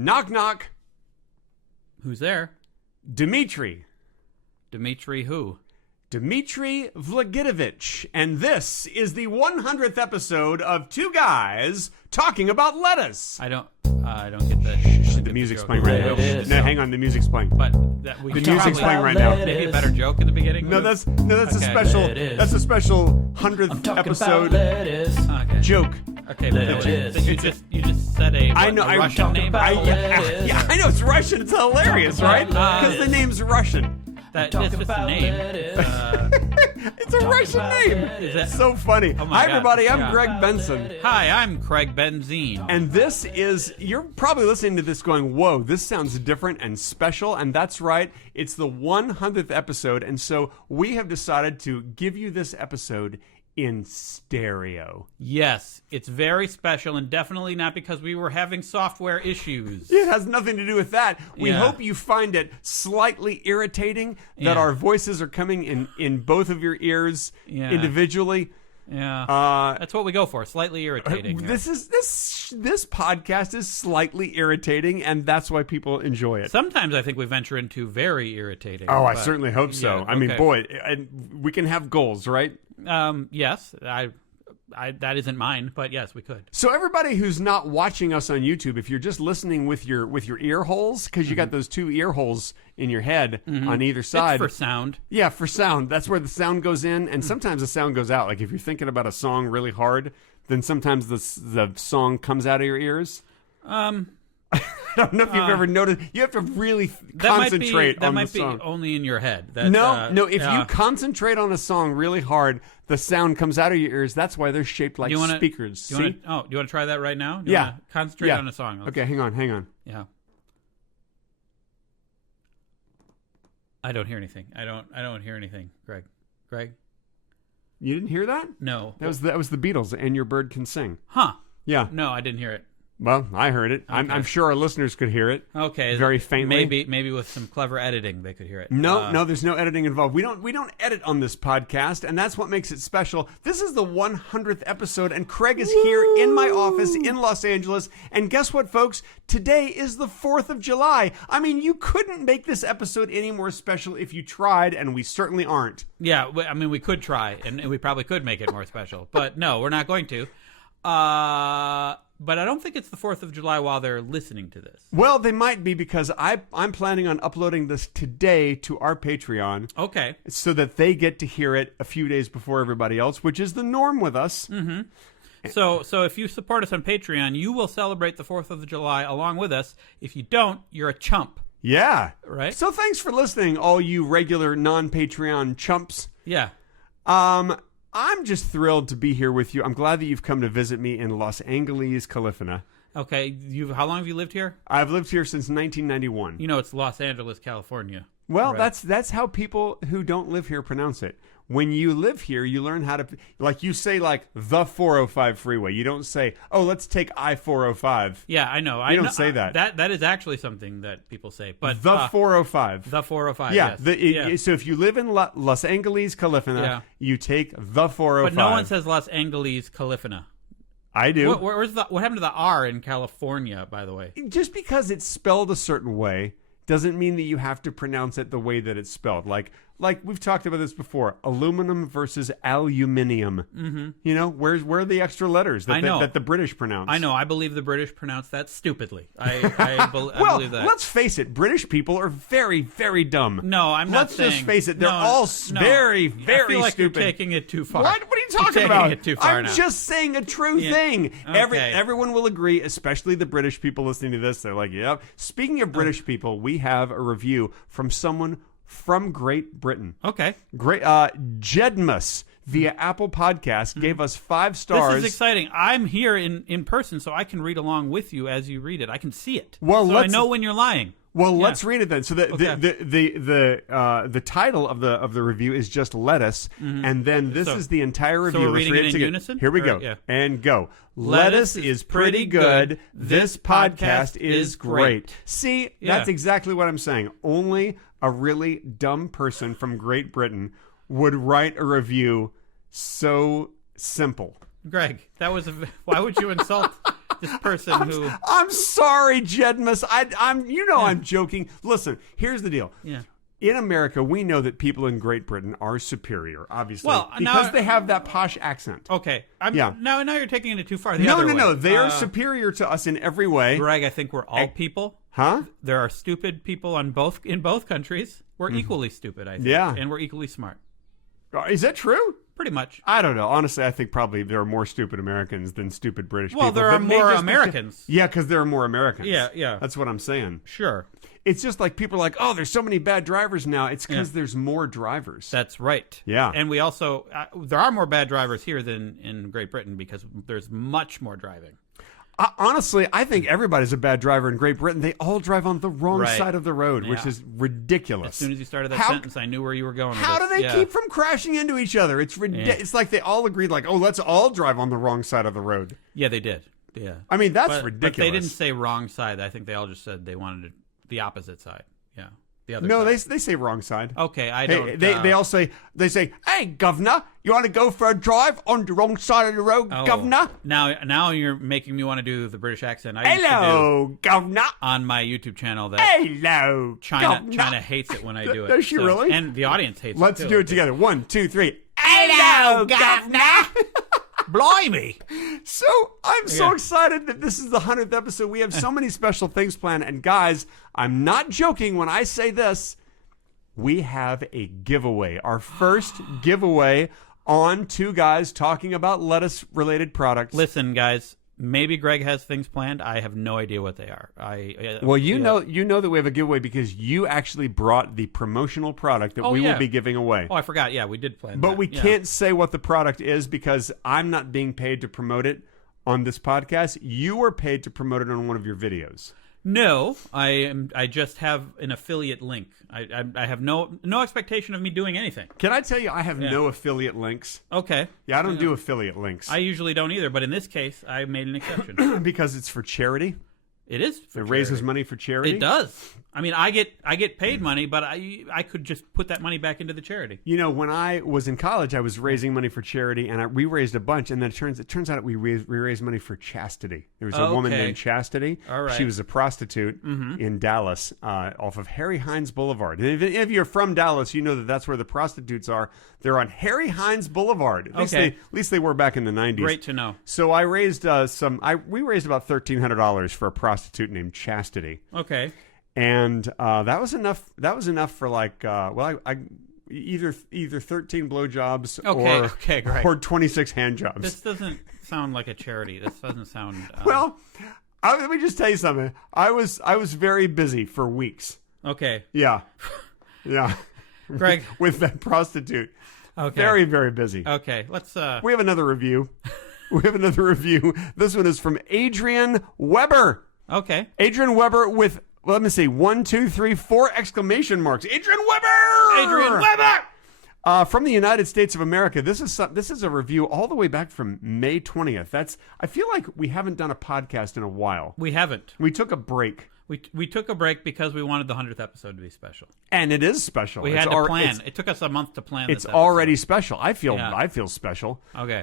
Knock, knock. Who's there? Dmitri. Dmitri who? Dmitri Vlagitovich. And this is the 100th episode of Two Guys Talking About Lettuce. I don't get the The music's playing right now. No, hang on, the music's playing. But the music's playing right now. Maybe a better joke in the beginning. No, that's a Okay. special. That's a special 100th episode Okay. joke. Okay, but you just said a Russian name. Yeah, I know it's Russian. It's hilarious, right? Because the name's Russian. That's just a name. It's a Russian name. It's so funny. Oh Hi, God. everybody. I'm Yeah. Greg Benson. Hi, I'm Craig Benzine. And this is, you're probably listening to this going, whoa, this sounds different and special. And that's right. It's the 100th episode. And so we have decided to give you this episode in stereo. Yes, it's very special and definitely not because we were having software issues. It has nothing to do with that. We Yeah. hope you find it slightly irritating that Yeah. our voices are coming in both of your ears Yeah. individually. Yeah, that's what we go for. Slightly irritating. This podcast is slightly irritating, and that's why people enjoy it. Sometimes I think we venture into very irritating. Oh, I but- certainly hope so. Yeah, I mean, okay. boy, we can have goals, right? Yes, I that isn't mine, but yes, we could. So everybody who's not watching us on YouTube, if you're just listening with your ear holes, because you got those two ear holes in your head on either side. It's for sound. Yeah, for sound. That's where the sound goes in, and sometimes the sound goes out. Like if you're thinking about a song really hard, then sometimes the song comes out of your ears. I don't know if you've ever noticed. You have to really concentrate that on might the song. be only in your head. That, No. If yeah. you concentrate on a song really hard, the sound comes out of your ears. That's why they're shaped like speakers. Do you want to try that right now? Do you Yeah. wanna concentrate Yeah. on a song. Okay, hang on. Yeah. I don't hear anything. I don't hear anything. Greg. You didn't hear that? No. That was the Beatles, and Your Bird Can Sing. Huh. Yeah. No, I didn't hear it. Well, I heard it. Okay. I'm sure our listeners could hear it. Okay. Very faintly. Maybe with some clever editing they could hear it. No, there's no editing involved. We don't edit on this podcast, and that's what makes it special. This is the 100th episode, and Craig is here in my office in Los Angeles. And guess what, folks? Today is the 4th of July. I mean, you couldn't make this episode any more special if you tried, and we certainly aren't. Yeah, I mean, we could try, and we probably could make it more special. But no, we're not going to. But I don't think it's the 4th of July while they're listening to this. Well, they might be, because I'm planning on uploading this today to our Patreon. Okay. So that they get to hear it a few days before everybody else, which is the norm with us. Mm-hmm. So if you support us on Patreon, you will celebrate the 4th of July along with us. If you don't, you're a chump. Yeah. Right? So thanks for listening, all you regular non-Patreon chumps. Yeah. I'm just thrilled to be here with you. I'm glad that you've come to visit me in Los Angeles, California. Okay. How long have you lived here? I've lived here since 1991. You know, it's Los Angeles, California. Well, Right. that's how people who don't live here pronounce it. When you live here, you learn how to, like, you say, like, the 405 freeway. You don't say, oh, let's take I-405. Yeah, I know. You don't say that. That is actually something that people say. But The 405. The 405. Yeah. Yes. So if you live in Los Angeles, California, Yeah. you take the 405. But no one says Los Angeles, California. I do. What happened to the R in California, by the way? Just because it's spelled a certain way doesn't mean that you have to pronounce it the way that it's spelled. Like we've talked about this before, aluminum versus aluminium. Mm-hmm. You know, where are the extra letters that the British pronounce? I know. I believe the British pronounce that stupidly. I believe that. Let's face it. British people are very, very dumb. No, I'm not saying. Let's just face it. They're all very, very I feel like stupid. You're taking it too far. What are you talking You're about? taking it too far I'm now. just saying a true thing. Okay. Everyone will agree, especially the British people listening to this. They're like, yep. Speaking of British people, we have a review from someone from Great Britain. Okay. Great. Jedmus via Apple Podcast gave us 5 stars. This is exciting. I'm here in person, so I can read along with you as you read it. I can see it. Well, so I know when you're lying. Well, Yeah. let's read it then. So the title of the review is just lettuce, and then this is the entire review. we're Let's reading read it in together. unison? Here we Or- go. yeah. And go. Lettuce Lettuce is pretty good. This podcast is great. See, Yeah. that's exactly what I'm saying. Only a really dumb person from Great Britain would write a review so simple. Greg, that was why would you insult this person who. I'm sorry, Jedmus. I'm joking. Listen, here's the deal. Yeah. In America, we know that people in Great Britain are superior, obviously, Well, because now- they have that posh accent. Okay. Yeah. Now you're taking it too far. No. They are superior to us in every way. Greg, I think we're all people. Huh? There are stupid people in both countries. We're equally stupid, I think. Yeah. And we're equally smart. Is that true? Pretty much. I don't know. Honestly, I think probably there are more stupid Americans than stupid British people. Well, there are but more just Americans. Yeah, because there are more Americans. Yeah. That's what I'm saying. Sure. It's just like people are like, oh, there's so many bad drivers now. It's because there's more drivers. That's right. Yeah. And we also, there are more bad drivers here than in Great Britain because there's much more driving. Honestly, I think everybody's a bad driver in Great Britain. They all drive on the wrong Right. side of the road, which Yeah. is ridiculous. As soon as you started that How- sentence, I knew where you were going with How do this. they Yeah. keep from crashing into each other? It's It's like they all agreed, like, oh, let's all drive on the wrong side of the road. Yeah, they did. Yeah. I mean, that's But ridiculous. they didn't say wrong side. I think they all just said they wanted the opposite side. Yeah. The other No, side. they say wrong side. Okay, I Hey, don't. they all say, hey, governor, you want to go for a drive on the wrong side of the road, Oh. governor? Now you're making me want to do the British accent. I used to do Hello, governor. on my YouTube channel that Hello, governor. China hates it when I do it. Does she really? And the audience hates Let's it too. do it together. 1, 2, 3. Hello, governor. Blimey! So I'm so Yeah. excited that this is the 100th episode. We have so many special things planned. And guys, I'm not joking when I say this. We have a giveaway. Our first giveaway on Two Guys Talking About Lettuce-related products. Listen, guys. Maybe Greg has things planned. I have no idea what they are. Well, you know that we have a giveaway because you actually brought the promotional product that we yeah. will be giving away. Oh, I forgot. Yeah, we did plan. But that. we Yeah. can't say what the product is because I'm not being paid to promote it on this podcast. You are paid to promote it on one of your videos. No, I am. I just have an affiliate link. I have no expectation of me doing anything. Can I tell you, I have no affiliate links. Okay. Yeah, I don't do affiliate links I usually don't either, but in this case, I made an exception. because it's for charity. It is. For It raises charity. money for charity. It does. I mean, I get paid money, but I could just put that money back into the charity. You know, when I was in college, I was raising money for charity, and we raised a bunch. And then it turns out we raised money for Chastity. There was a woman Okay. named Chastity. All right. She was a prostitute in Dallas, off of Harry Hines Boulevard. And if you're from Dallas, you know that that's where the prostitutes are. They're on Harry Hines Boulevard. At least they were back in the 90s. Great to know. So I raised we raised about $1,300 for a prostitute named Chastity. Okay. And that was enough. That was enough for like, I either 13 blowjobs Okay, great. or 26 hand jobs. This doesn't sound like a charity. This doesn't sound. Well, let me just tell you something. I was very busy for weeks. Okay. Yeah. Greg. With that prostitute. Okay. Very, very busy. Okay. Let's. We have another review. This one is from Adrian Weber. Okay. Adrian Weber with, let me see, 1, 2, 3, 4 exclamation marks. Adrian Weber! Adrian Weber! From the United States of America. This is a review all the way back from May 20th. I feel like we haven't done a podcast in a while. We haven't. We took a break. We took a break because we wanted the 100th episode to be special. And it is special. We had to plan. It took us a month to plan. It's this episode. already special. I feel special. Okay.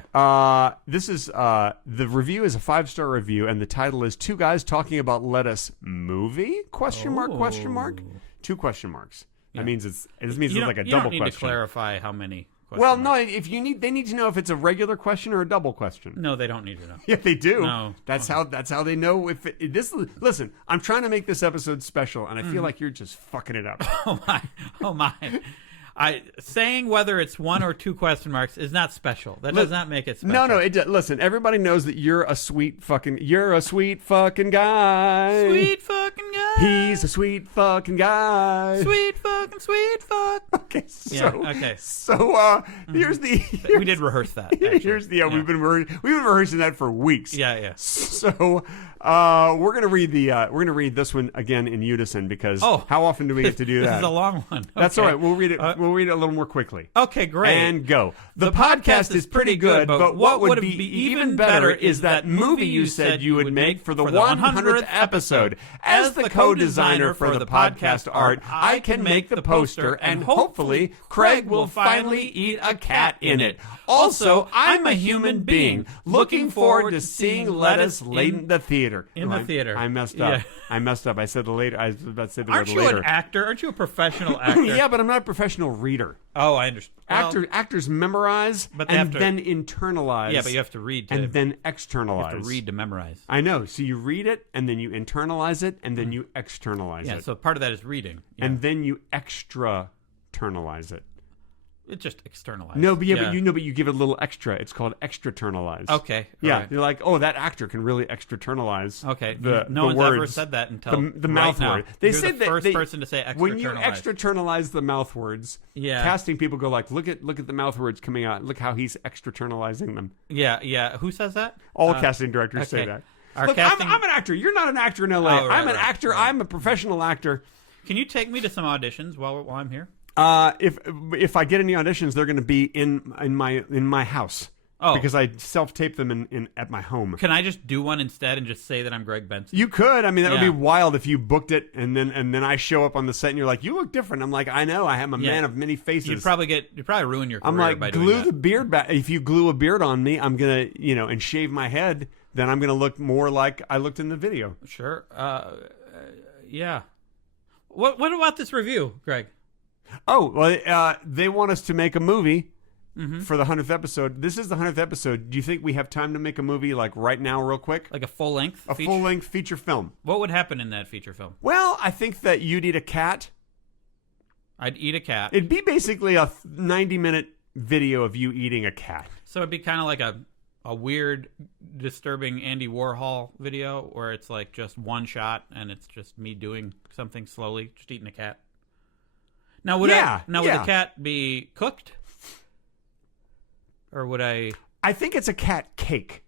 This is the review is a 5-star review, and the title is Two Guys Talking About Lettuce Movie? Question mark? 2 question marks. That means it's like a double You don't need question. to clarify how many. Well, no. If they need to know if it's a regular question or a double question. No, they don't need to know. Yeah, they do. No. That's how they know if this. Listen, I'm trying to make this episode special, and I feel like you're just fucking it up. Oh my! Saying whether it's 1 or 2 question marks is not special. That does not make it special. No. Listen, everybody knows that you're a sweet fucking guy. Sweet fucking guy. He's a sweet fucking guy. Sweet fuck. Okay, so Yeah, okay. So here's the. We did rehearse that. Actually. Here's the. We've been rehearsing that for weeks. Yeah. So we're gonna read this one again in unison because how often do we get to do that? This is a long one. That's Okay. all right. We'll read it. We'll read it a little more quickly. Okay, great. And go. The podcast is pretty good, but what would be even better is that movie you said you would make for the 100th episode. As the co-designer for the podcast art, I can make the poster and hopefully hopefully, Craig will finally eat a cat in it. Also, I'm a human being looking forward to seeing Lettuce late in the theater. In the theater. I messed up. Yeah. I messed up. I said the later. I was about to say the Aren't word you later. an actor? Aren't you a professional actor? Yeah, but I'm not a professional reader. Oh, I understand. Well, Actors memorize But they and have to- then internalize. yeah, but you have to read to, and then externalize. to read to memorize. I know. So you read it, and then you internalize it, and then you externalize Yeah, it, so part of that is reading. Yeah. and then you externalize it. It's just externalized. No, but but you give it a little extra. It's called externalize. Okay. Yeah, all right. you're like, oh, that actor can really externalize. Okay. The no the one's ever words. said that until the right mouth now. word. They You're said the that first they- person to say externalize. when you externalize the mouth words, Yeah. casting people go like, look at the mouth words coming out. Look how he's externalizing them. Yeah. Who says that? All casting directors say okay. that. Our Look, casting- I'm an actor. You're not an actor in LA. Oh, right, I'm an right, actor. right. I'm a professional actor. Can you take me to some auditions while I'm here? If I get any auditions, they're going to be in my house. Oh. Because I self-tape them in at my home. Can I just do one instead and just say that I'm Greg Benson? You could. I mean, that would Yeah. be wild if you booked it and then I show up on the set and you're like, you look different. I'm like, I know. I am a Yeah. man of many faces. You'd probably ruin your career I'm like, by doing glue that. the beard back. If you glue a beard on me, I'm gonna, and shave my head. Then I'm gonna look more like I looked in the video. Sure. Yeah. What about this review, Greg? Oh, well, they want us to make a movie Mm-hmm. for the 100th episode. This is the 100th episode. Do you think we have time to make a movie like right now, real quick? Like a full length? A full-length feature film. What would happen in that feature film? Well, I think that you'd eat a cat. I'd eat a cat. It'd be basically a 90-minute video of you eating a cat. So it'd be kind of like a weird, disturbing Andy Warhol video where it's like just one shot and it's just me doing something slowly, just eating a cat. Now would Yeah, would yeah. the cat be cooked? Or would I? I think it's a cat cake.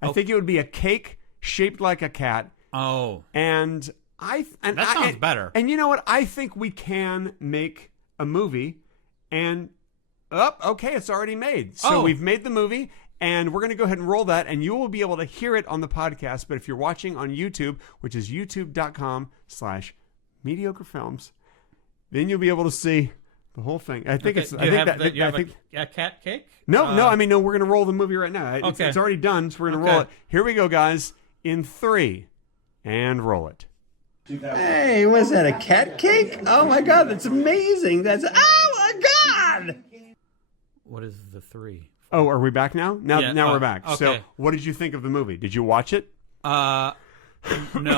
I Oh. think it would be a cake shaped like a cat. Oh, And that sounds better. And you know what? I think we can make a movie. And okay, it's already made. So Oh. we've made the movie, and we're going to go ahead and roll that, and you will be able to hear it on the podcast. But if you're watching on YouTube, which is youtube.com/mediocrefilms, then you'll be able to see the whole thing. I think Okay, it's. do I you think have that. the- you I have think. a cat cake? No. I mean, no. We're going to roll the movie right now. Okay. It's already done, so we're going to Okay. roll it. Here we go, guys. In 3, and roll it. Hey, was that a cat cake? Oh my god, that's amazing. Oh my god! What is the 3? Oh, are we back now? Now Yeah, we're back. So, okay. what did you think of the movie? Did you watch it? No,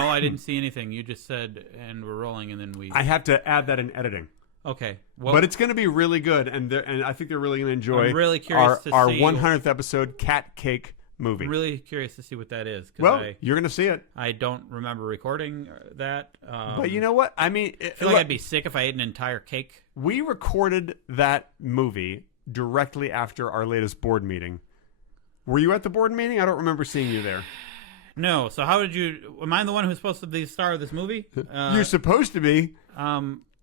I didn't see anything. You just said, and we're rolling, and then we. I have to add that in editing. Okay. Well, But it's going to be really good, and I think they're really going to enjoy I'm really curious to our see- 100th episode Cat Cake movie. I'm really curious to see what that is. 'Cause Well, you're going to see it. I don't remember recording that. But you know what? I mean, I feel like I'd be sick if I ate an entire cake. we recorded that movie directly after our latest board meeting. Were you at the board meeting? I don't remember seeing you there. No. So how did you? Am I the one who's supposed to be the star of this movie? You're supposed to be,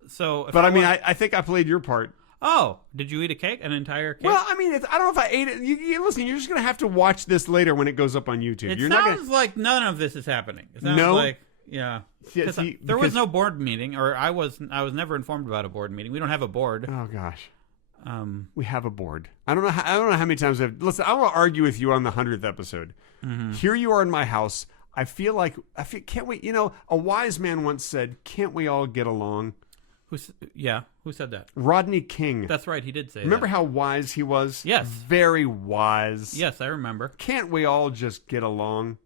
So. If but I mean, wa- I think I played your part. Oh, did you eat a cake? An entire cake? Well, I mean, I don't know if I ate it. Listen, you're just going to have to watch this later when it goes up on YouTube. it You're not sounds gonna, like none of this is happening. It sounds No? like yeah. Yeah, 'Cause see, there was because- no board meeting, or I was never informed about a board meeting. We don't have a board. Oh gosh, Um, we have a board. I don't know how many times I've listen. I will argue with you on the 100th episode. Mm-hmm. Here you are in my house. I feel can't we? A wise man once said, "Can't we all get along?" who said that? Rodney King. That's right. He did say Remember that. how wise he was? Yes. Very wise. Yes, I remember. Can't we all just get along?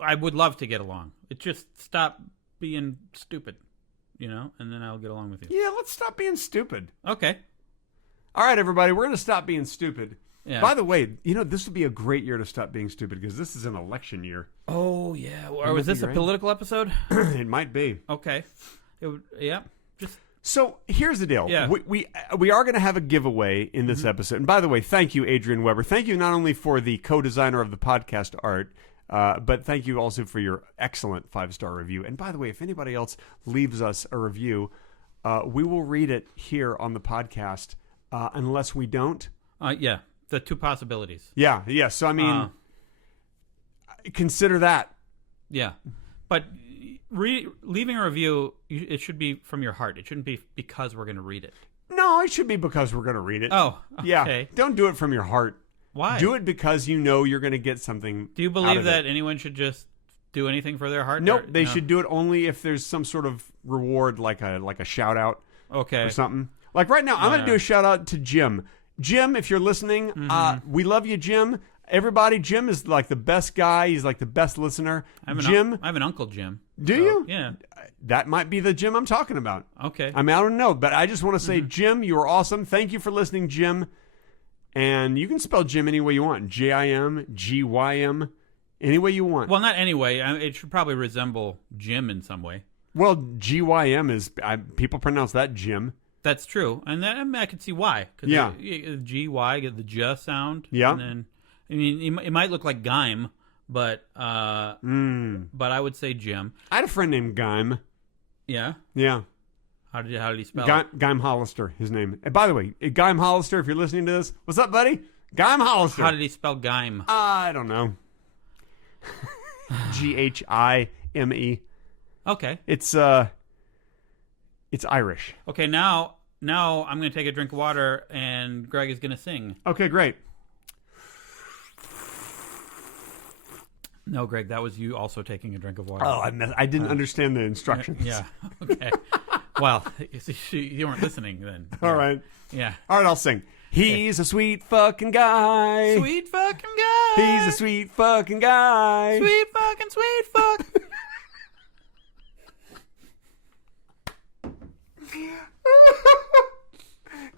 I would love to get along. It just stop being stupid, and then I'll get along with you. Yeah, let's stop being stupid. Okay. All right, everybody, we're going to stop being stupid. Yeah. By the way, this would be a great year to stop being stupid because this is an election year. Oh yeah. Or was that this be a right? political episode? It might be. Okay. Just So here's the deal. Yeah. We are going to have a giveaway in this episode. And by the way, thank you, Adrian Weber. Thank you not only for the co-designer of the podcast art, but thank you also for your excellent 5-star review. And by the way, if anybody else leaves us a review, we will read it here on the podcast. Unless we don't. yeah. The two possibilities. Yeah. So I mean, consider that. Yeah. But leaving a review, it should be from your heart. It shouldn't be because we're going to read it. No, No, it should be because we're going to read it. Oh, okay. Yeah. Don't do it from your heart. Why? Do it because you know you're going to get something. Do you out believe of that it. anyone should just do anything for their heart? Nope. Or- They no? should do it only if there's some sort of reward, like a shout out Okay. or something. Like right now, I'm going to do a shout out to Jim. Jim, if you're listening, we love you, Jim. Everybody, Jim is like the best guy. He's like the best listener. I have an Uncle Jim. Do you? Yeah. That might be the Jim I'm talking about. Okay. I mean, I don't know, but I just want to say, Jim, you are awesome. Thank you for listening, Jim. And you can spell Jim any way you want. Jim, Gym, any way you want. Well, not anyway. It should probably resemble Jim in some way. Well, GYM is, people pronounce that Jim. That's true, and that, I mean, I can see why. Cause Yeah. GY, get the J sound. Yeah. And then, I mean, it might look like Gime, but I would say Jim. I had a friend named Gime. Yeah. Yeah. How did he spell it? Gime Hollister, his name. And by the way, Gime Hollister, if you're listening to this, what's up, buddy? Gime Hollister. How did he spell Gime? I don't know. Ghime. Okay. It's Irish. Okay. Now I'm going to take a drink of water, and Greg is going to sing. Okay, great. No, Greg, that was you also taking a drink of water. Oh, I didn't understand the instructions. Yeah. Okay. Well, you weren't listening then. All right. Yeah. All right, I'll sing. He's a sweet fucking guy. Sweet fucking guy. He's a sweet fucking guy. Sweet fuck.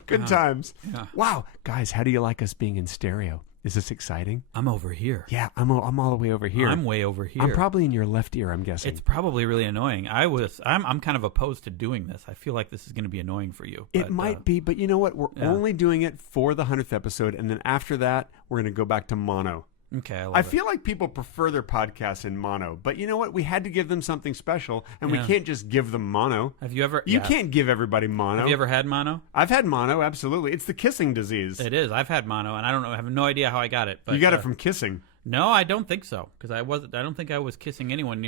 Good times. Yeah. Wow, guys, how do you like us being in stereo? Is this exciting? I'm over here. Yeah, I'm all the way over here. I'm way over here. I'm probably in your left ear, I'm guessing. It's probably really annoying. I'm kind of opposed to doing this. I feel like this is going to be annoying for you. It might be, but you know what? We're only doing it for the 100th episode, and then after that, we're going to go back to mono. Okay, I love I it. feel like people prefer their podcasts in mono, but you know what? We had to give them something special, and we Yeah. can't just give them mono. Have you ever? You yeah. can't give everybody mono. Have you ever had mono? I've had mono, absolutely. It's the kissing disease. It is. I've had mono, and I don't know. I have no idea how I got it. But You got it from kissing. No, I don't think so. Because I don't think I was kissing anyone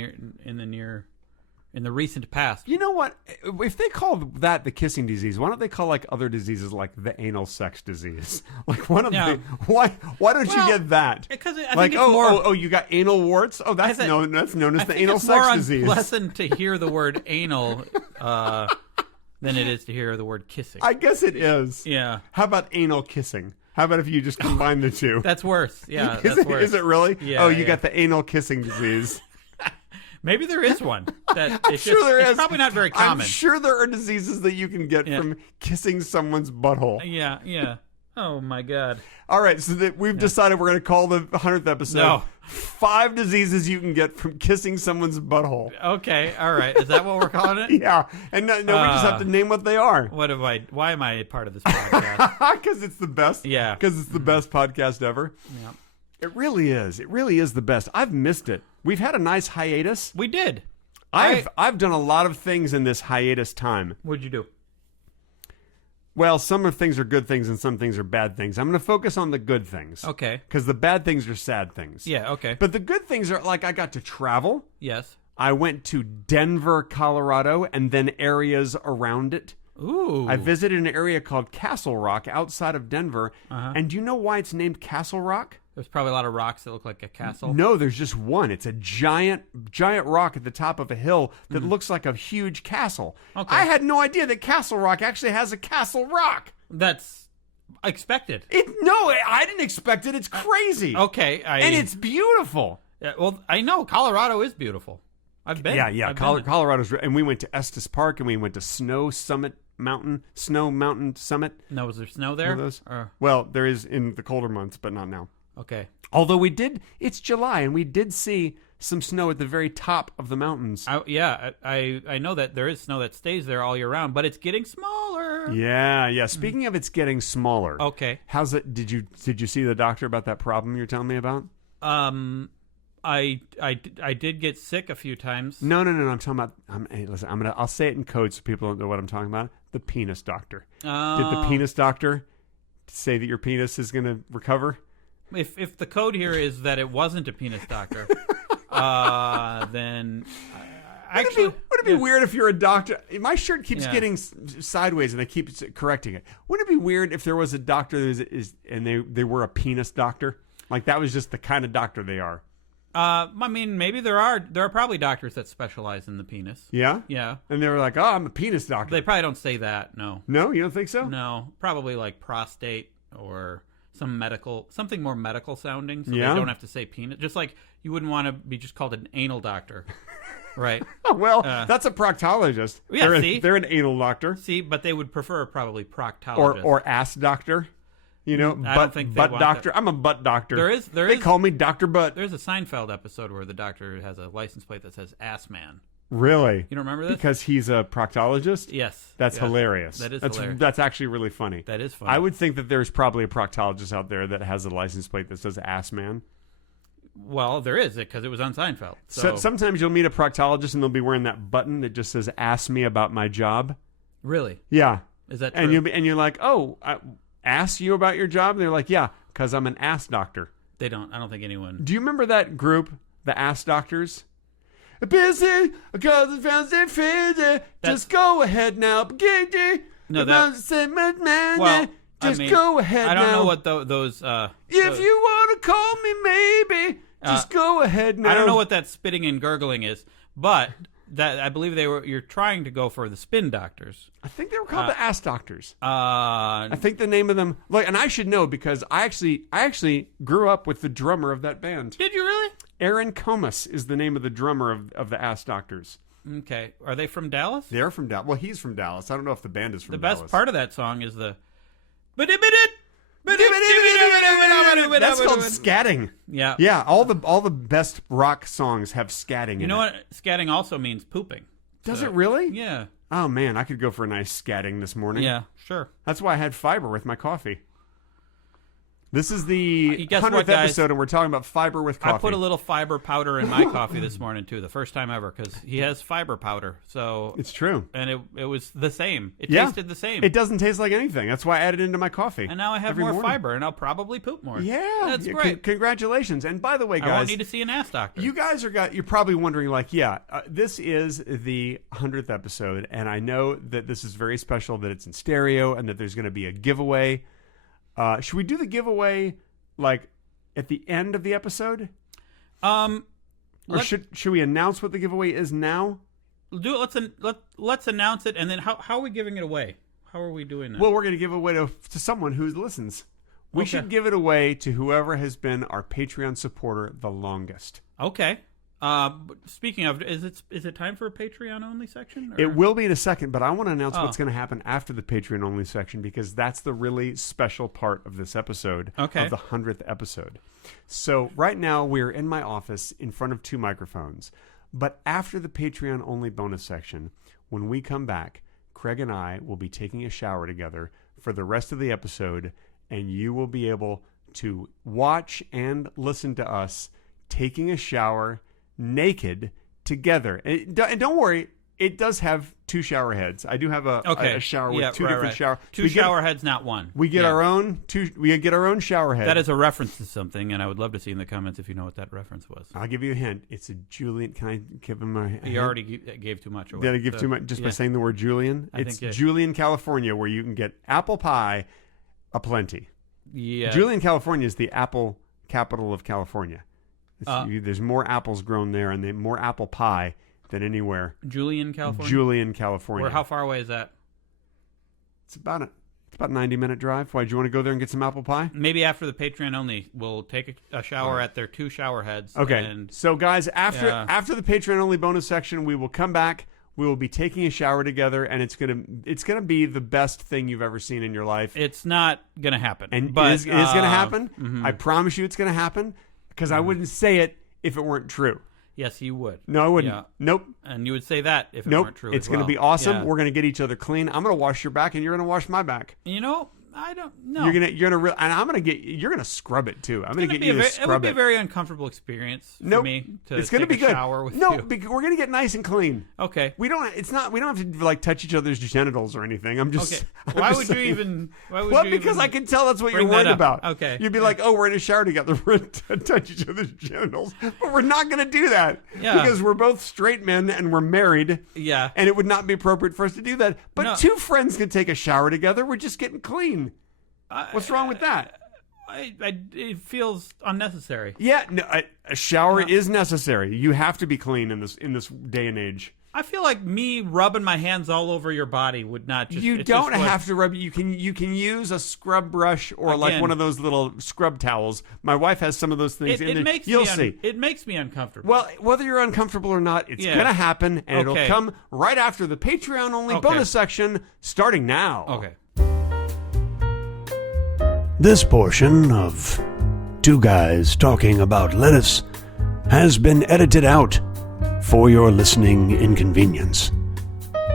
in the recent past. You know what? If they call that the kissing disease, why don't they call like other diseases like the anal sex disease? Like one of Yeah. the why don't Well, you get that? because I like think it's more. you got anal warts? Oh, that's I known as I the think anal it's sex more disease. unpleasant to hear the word anal than it is to hear the word kissing. I guess it is. Yeah, How about anal kissing? How about if you just combine the two? that's worse. Yeah, Is that's it, worse. is it really? Yeah, Oh, you yeah. got the anal kissing disease. Maybe there is one. That I'm it's sure just, there it's is. probably not very common. I'm sure there are diseases that you can get Yeah. from kissing someone's butthole. Yeah. Oh my God. All right, so that we've decided we're going to call the 100th episode No. 5 diseases you can get from kissing someone's butthole. Okay. All right. Is that what we're calling it? Yeah, and no, we just have to name what they are. Why am I part of this podcast? Because it's the best. Yeah. Because it's the best podcast ever. Yeah. It really is. It really is the best. I've missed it. We've had a nice hiatus. We did. I've done a lot of things in this hiatus time. What'd you do? Well, some of things are good things and some things are bad things. I'm going to focus on the good things. Okay. Because the bad things are sad things. Yeah. Okay. But the good things are like I got to travel. Yes. I went to Denver, Colorado, and then areas around it. Ooh. I visited an area called Castle Rock outside of Denver. And do you know why it's named Castle Rock? There's probably a lot of rocks that look like a castle. No, there's just one. It's a giant rock at the top of a hill that looks like a huge castle. Okay. I had no idea that Castle Rock actually has a Castle Rock. That's expected. I didn't expect it. It's crazy. Okay. And it's beautiful. Yeah, well, I know Colorado is beautiful. I've been. Yeah. I've been. Colorado's, and we went to Estes Park, and we went to Snow Mountain Summit. No, was there snow One there? of those? Or- Well, there is in the colder months, but not now. okay. Although it's July, and we did see some snow at the very top of the mountains. I know that there is snow that stays there all year round, but it's getting smaller. Yeah. Speaking of it's getting smaller. Okay. How's it? Did you see the doctor about that problem you're telling me about? I did get sick a few times. No. I'm talking about. Hey, listen, I'll say it in code so people don't know what I'm talking about. The penis doctor. Did the penis doctor say that your penis is going to recover? If the code here is that it wasn't a penis doctor, then actually, What Wouldn't it be weird if you're a doctor? My shirt keeps Yeah. getting sideways, and they keep correcting it. Wouldn't it be weird if there was a doctor and they were a penis doctor? Like that was just the kind of doctor they are. I mean, maybe there are probably doctors that specialize in the penis. Yeah? Yeah. And they were like, oh, I'm a penis doctor. They probably don't say that. No. No, you don't think so? No. Probably like prostate or something more medical sounding, so Yeah? they don't have to say penis. Just like you wouldn't want to be just called an anal doctor, right? Oh, well, that's a proctologist. Yeah, they're an anal doctor. See, but they would prefer probably proctologist. Or ass doctor. You know, I don't think they butt want doctor. that. I'm a butt doctor. There They is- call me Dr. Butt. There's a Seinfeld episode where the doctor has a license plate that says Ass Man. Really? You don't remember this? Because he's a proctologist? Yes. That's yes. hilarious. That is that's hilarious. That's actually really funny. That is funny. I would think that there's probably a proctologist out there that has a license plate that says ass man. Well, there is because it was on Seinfeld. So So, sometimes you'll meet a proctologist and they'll be wearing that button that just says ask me about my job. really, Yeah. is that true? And you're like, "Oh, I ask you about your job?" And they're like, "Yeah, cuz I'm an ass doctor." They don't. I don't think anyone. Do you remember that group, the ass doctors? Busy because it's fancy fizzy. Just go ahead now. No, well, just I mean, go ahead I don't now. know what those. If you want to call me, maybe just go ahead now. I don't know what that spitting and gurgling is, but that I believe you're trying to go for the spin doctors. I think they were called the ass doctors. Uh, I think the name of them, and I should know because I actually grew up with the drummer of that band. did you really? Aaron Comas is the name of the drummer of the Ass Doctors. Okay, are they from Dallas? They're from Dallas. Well, he's from Dallas. I don't know if the band is from The Dallas. best part of that song is the. That's called scatting. Yeah. Yeah, all the best rock songs have scatting in it. You know what? Scatting also means pooping. Does So- it really? Yeah. Oh, man, I could go for a nice scatting this morning. Yeah. Sure. That's why I had fiber with my coffee. This is the Guess 100th what, guys? episode, and we're talking about fiber with coffee. I put a little fiber powder in my coffee this morning too, the first time ever, because he has fiber powder. So It's true. and it was the same. It Yeah. tasted the same. It doesn't taste like anything. That's why I added it into my coffee. and now I have every more morning. fiber, and I'll probably poop more. Yeah, that's yeah, great. Congratulations! And by the way, I won't guys, need to see an ass doctor. you guys you're probably wondering, like, this is the 100th episode, and I know that this is very special that it's in stereo and that there's going to be a giveaway. Should we do the giveaway like at the end of the episode, or should we announce what the giveaway is now? do it. Let's announce it, and then how are we giving it away? How are we doing that? Well, we're going to give it away to someone who listens. We Okay. should give it away to whoever has been our Patreon supporter the longest. okay. Speaking of, is it time for a Patreon only section? Or? It will be in a second, but I want to announce Oh. what's going to happen after the Patreon only section because that's the really special part of this episode, Okay. of the 100th episode. So right now we're in my office in front of two microphones, but after the Patreon only bonus section, when we come back, Craig and I will be taking a shower together for the rest of the episode, and you will be able to watch and listen to us taking a shower naked together. And don't worry, it does have two shower heads. I do have a shower with two different showers. Two shower heads, not one. We get our own we get our own shower head. That is a reference to something, and I would love to see in the comments if you know what that reference was. I'll give you a hint. It's a Julian. Can I give him a hint? You already gave too much away. Did I give so, too much just by yeah. saying the word Julian? I It's think, yeah. Julian, California, where you can get apple pie aplenty. Yeah. Julian, California is the apple capital of California. Uh, There's more apples grown there and more apple pie than anywhere. Julian, California. Julian, California. Or how far away is that? It's about a 90-minute drive. Why, do you want to go there and get some apple pie? Maybe after the Patreon only, we'll take a shower at their two shower heads. Okay. And So guys, after Yeah. the Patreon only bonus section, we will come back. We will be taking a shower together, and it's gonna be the best thing you've ever seen in your life. it's not gonna happen. And but, it is going to happen. mhm. I promise you, it's going to happen because I wouldn't say it if it weren't true. Yes, you would. No, I wouldn't. Yeah. Nope. And you would say that if it Nope. weren't true. It's as going to well. be awesome. Yeah. We're going to get each other clean. I'm going to wash your back, and you're going to wash my back. You know, I don't know. You're gonna scrub it too. I'm gonna get you to scrub it. It would be a very uncomfortable experience for me to it's gonna take be a good. shower with no, you. we're gonna get nice and clean. Okay. We don't have to like touch each other's genitals or anything. I'm just. Okay. I'm Why just would saying. you even? Why would Well, you because even I can tell that's what you're bring that worried up? about. Okay. You'd be like, oh, we're in a shower together. We're to touch each other's genitals. But we're not going to do that. Yeah. Because we're both straight men and we're married. Yeah. And it would not be appropriate for us to do that. But No. two friends can take a shower together. We're just getting clean. What's wrong with that? It feels unnecessary. Yeah, no, a shower is necessary. You have to be clean in this day and age. I feel like me rubbing my hands all over your body would not just. You it don't just would- have to rub. You can use a scrub brush or like Again. one of those little scrub towels. My wife has some of those things in It there. makes You'll me see. It makes me uncomfortable. Well, whether you're uncomfortable or not, it's Yeah. gonna happen, and it'll Okay. come right after the Patreon only Okay. bonus section, starting now. Okay. This portion of Two Guys Talking About Lettuce has been edited out for your listening inconvenience.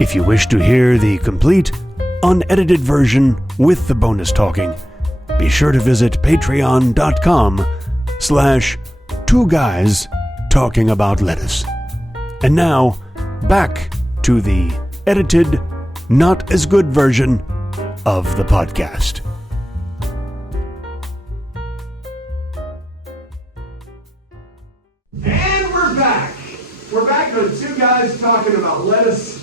If you wish to hear the complete, unedited version with the bonus talking, be sure to visit patreon.com/Two Guys Talking About Lettuce. And now, back to the edited, not as good version of the podcast. And we're back. We're back on Two Guys Talking About Lettuce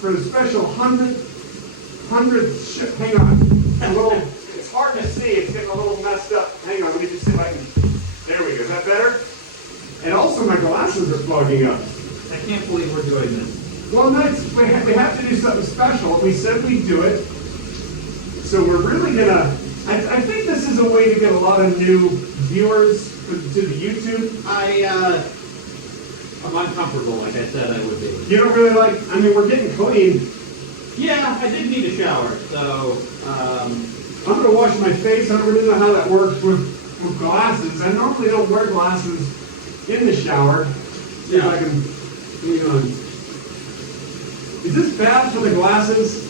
for the special 100th. Hang on. It's hard to see. It's getting a little messed up. Hang on. Let me just see if I can. There we go. Is that better? And also, my glasses are fogging up. I can't believe we're doing this. Well, no, we have to do something special. We said we'd do it. So we're really gonna. I think this is a way to get a lot of new viewers to the YouTube. I'm uncomfortable, like I said I would be. You don't really like. I mean, we're getting clean. Yeah, I did need a shower, so I'm gonna wash my face. I don't really know how that works with glasses. I normally don't wear glasses in the shower. See if I can. Hang on. Is this bad for the glasses?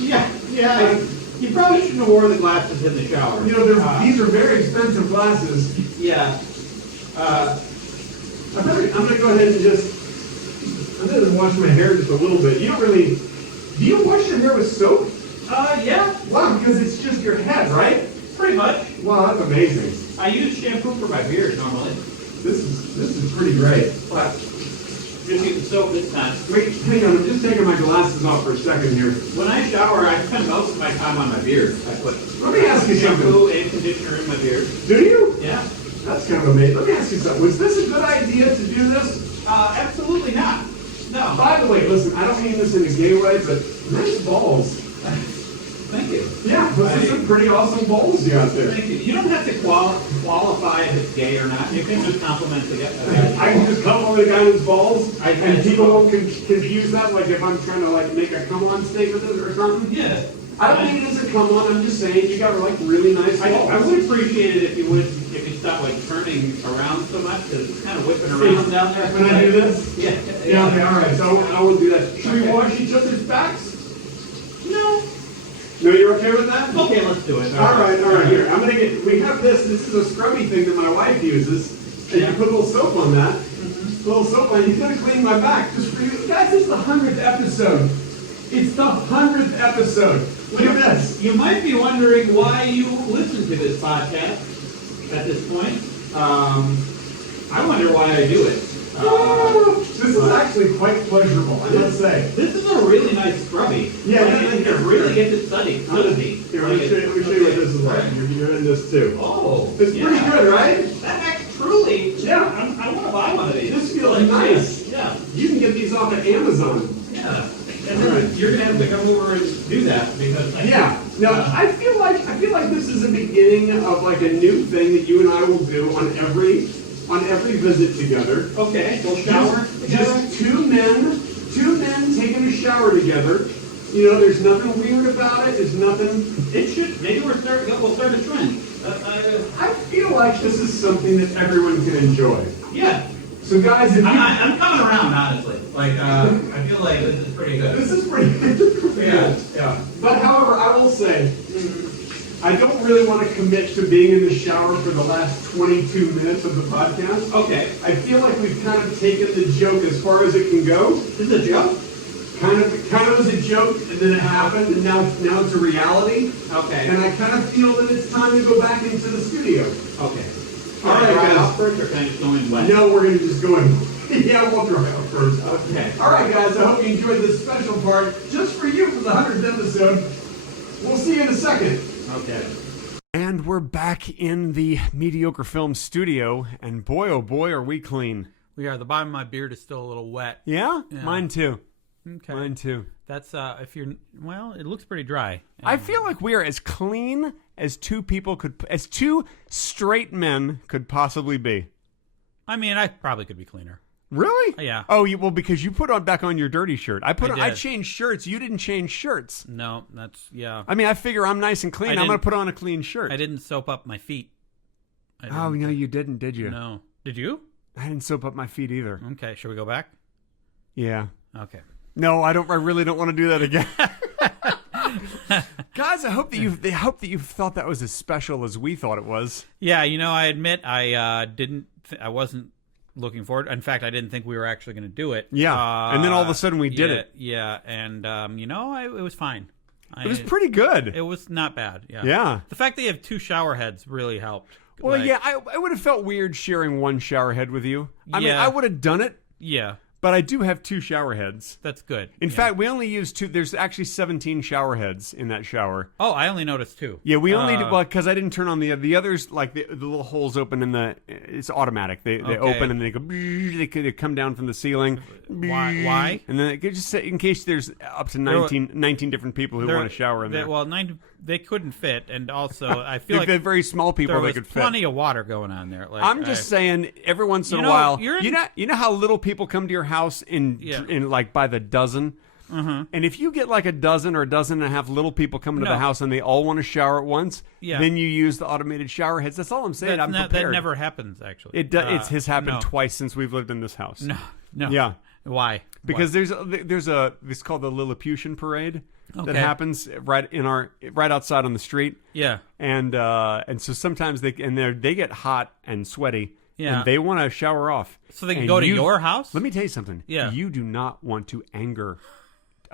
yeah. You probably shouldn't have worn the glasses in the shower. You know, these are very expensive glasses. Yeah. I'm gonna go ahead and I'm gonna wash my hair just a little bit. You don't really. Do you wash your hair with soap? Yeah, Wow, because it's just your head, right? pretty much. Wow, that's amazing. I use shampoo for my beard normally. This is pretty great. But just using soap this time. Wait, hang on. I'm just taking my glasses off for a second here. When I shower, I spend most of my time on my beard. I put Let me ask you something. shampoo and conditioner in my beard. Do you? Yeah. That's kind of amazing. Let me ask you something. Was this a good idea to do this? Absolutely not. No. By the way, listen, I don't mean this in a gay way, but nice balls. Thank you. Yeah, those are some pretty awesome balls you got there. Thank you. You don't have to qualify if it's gay or not. You can just compliment the guy. I can just compliment a guy whose balls, I and can. people won't confuse that, like if I'm trying to like make a come-on statement or something. Yeah. I don't mean it as a come-on. I'm just saying you got like really nice balls. I would appreciate it if you stop like turning around so much because it's kind of whipping around down there. When I do this? Yeah. Yeah. Okay. All right. So I will do that. Should we wash each other's backs? No. No, you're okay with that? Okay, let's do it. All right. Here, I'm gonna get. We have this. This is a scrubby thing that my wife uses, and you put a little soap on that. A little soap on. He's gonna clean my back just for you guys. It's the 100th episode. It's the 100th episode. Look at this. You might be wondering why you listen to this podcast at this point. I wonder why I do it. This is actually quite pleasurable, I must say. This is a really nice scrubby. Yeah, it really gets it studied. Here, let me show you what this is like. You're in this too. Oh, It's pretty good, right? That actually truly. Yeah. I want to buy one of these. This feels nice. Yeah. You can get these off of Amazon. Yeah. And then you're gonna have to come over and do that because Yeah. Now I feel like this is the beginning of like a new thing that you and I will do on every visit together. Okay, we'll shower together. Just two men taking a shower together. You know, there's nothing weird about it. There's nothing. It should. Maybe we'll start a trend. I feel like this is something that everyone can enjoy. Yeah. So guys, if you, I'm coming around honestly. Like I feel like this is pretty good. this is pretty good. Yeah. But however, I will say, I don't really want to commit to being in the shower for the last 22 minutes of the podcast. Okay. I feel like we've kind of taken the joke as far as it can go. This is a joke? Kind of was a joke, and then it happened, and now it's a reality. Okay. And I kind of feel that it's time to go back into the studio. Okay. All right, dry guys. out first or kind of going wet? No, we're going to just go in. Yeah, we'll dry out first. Okay. All right, guys, I hope you enjoyed this special part just for you for the 100th episode. We'll see you in a second. Okay. And we're back in the Mediocre Film studio, and boy, oh boy, are we clean. We are. The bottom of my beard is still a little wet. Yeah? Yeah. Mine too. Okay. Mine too. That's if you're well, it looks pretty dry. I feel like we are as clean as two straight men could possibly be. I mean, I probably could be cleaner. Really? Yeah. Oh, well, because you put back on your dirty shirt. I did. changed shirts. You didn't change shirts. No, that's yeah. I mean, I figure I'm nice and clean. I'm going to put on a clean shirt. I didn't soap up my feet. Oh, no, you didn't, did you? No. Did you? I didn't soap up my feet either. Okay. Should we go back? Yeah. Okay. No, I really don't want to do that again. Guys, I hope that you thought that was as special as we thought it was. Yeah, I admit I I wasn't looking forward. In fact, I didn't think we were actually going to do it. Yeah, and then all of a sudden we did it. Yeah, and it was fine. It was pretty good. It was not bad. Yeah. Yeah. The fact that you have two shower heads really helped. Well, Like, yeah, I would have felt weird sharing one shower head with you. I mean, Yeah. I would have done it, Yeah, but I do have two shower heads. that's good. In Yeah. fact, we only use two. There's actually 17 shower heads in that shower. Oh, I only noticed two. Yeah, we only did, well, because I didn't turn on the others. Like the little holes open in it's automatic. They Okay. open and they go. They come down from the ceiling. Why? And then it just in case there's up to 19 different people who want to shower in there. Well, they couldn't fit, and also I feel If like they're very small people, there they was could fit. plenty of water going on there. Like, I'm just saying, every once in a while, you know how little people come to your house in like by the dozen. Mm-hmm. And if you get like a dozen or a dozen and a half little people coming to No. the house and they all want to shower at once, Yeah. then you use the automated shower heads. That's all I'm saying. I'm that prepared. never happens actually. It has happened no. twice since we've lived in this house. No. Yeah. Why? Because it's called the Lilliputian Parade that Okay. happens right outside on the street. Yeah. And so sometimes they get hot and sweaty. Yeah. And they want to shower off. So they can And go to your house? Let me tell you something. Yeah. You do not want to anger